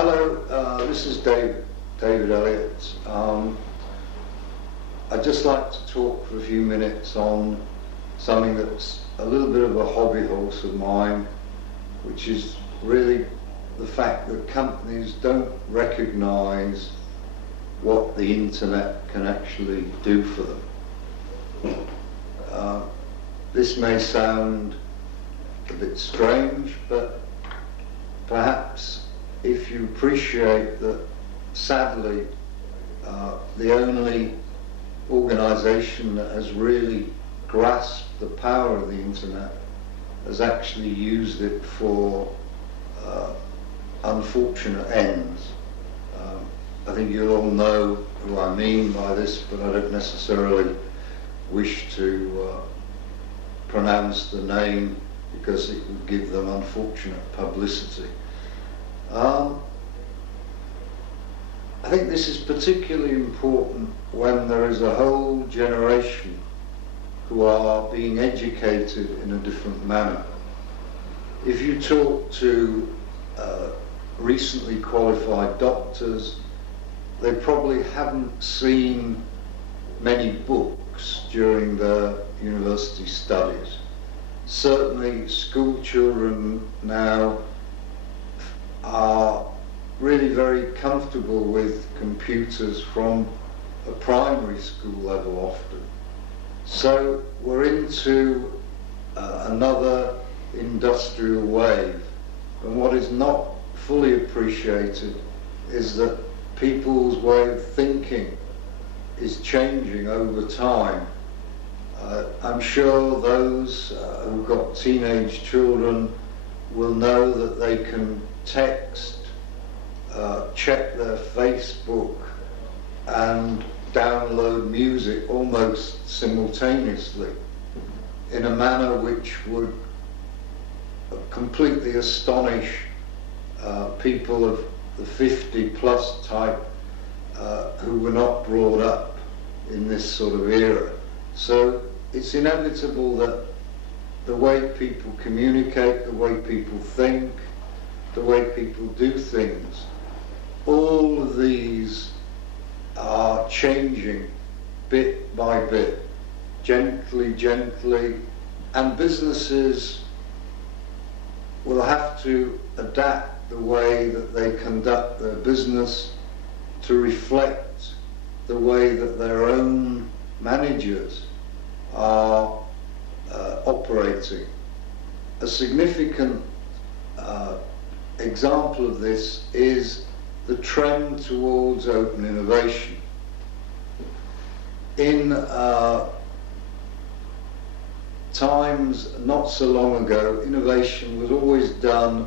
Hello, this is David Elliott. I'd just like to talk for a few minutes on something that's a little bit of a hobby horse of mine, which is really the fact that companies don't recognise what the internet can actually do for them. This may sound a bit strange, but perhaps if you appreciate that, sadly, the only organisation that has really grasped the power of the internet has actually used it for unfortunate ends. I think you'll all know who I mean by this, but I don't necessarily wish to pronounce the name because it would give them unfortunate publicity. I think this is particularly important when there is a whole generation who are being educated in a different manner. If you talk to recently qualified doctors, they probably haven't seen many books during their university studies. Certainly school children now are really very comfortable with computers from a primary school level often. So we're into another industrial wave, and what is not fully appreciated is that people's way of thinking is changing over time. I'm sure those who've got teenage children will know that they can text, check their Facebook and download music almost simultaneously in a manner which would completely astonish people of the 50-plus type who were not brought up in this sort of era. So it's inevitable that the way people communicate, the way people think, the way people do things, all of these are changing bit by bit, gently, and businesses will have to adapt the way that they conduct their business to reflect the way that their own managers are operating. A significant example of this is the trend towards open innovation. In times not so long ago, innovation was always done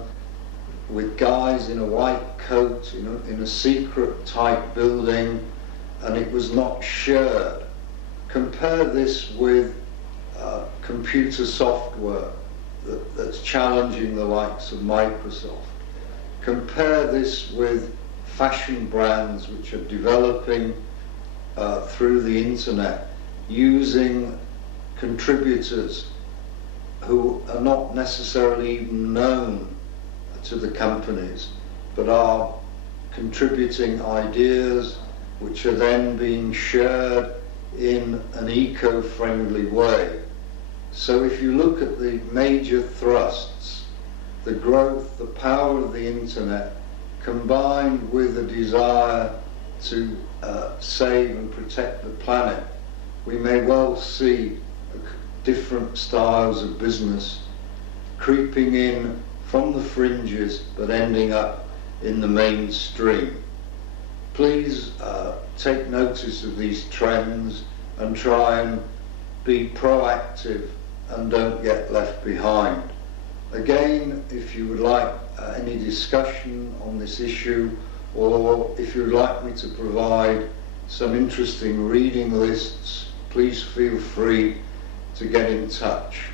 with guys in a white coat in a secret type building, and it was not shared. Compare this with computer software that's challenging the likes of Microsoft. Compare this with fashion brands which are developing through the internet using contributors who are not necessarily even known to the companies, but are contributing ideas which are then being shared in an eco-friendly way. So if you look at the major thrusts, the growth, the power of the internet, combined with a desire to save and protect the planet, we may well see different styles of business creeping in from the fringes but ending up in the mainstream. Please take notice of these trends and try and be proactive and don't get left behind. Again, if you would like any discussion on this issue, or if you'd like me to provide some interesting reading lists, please feel free to get in touch.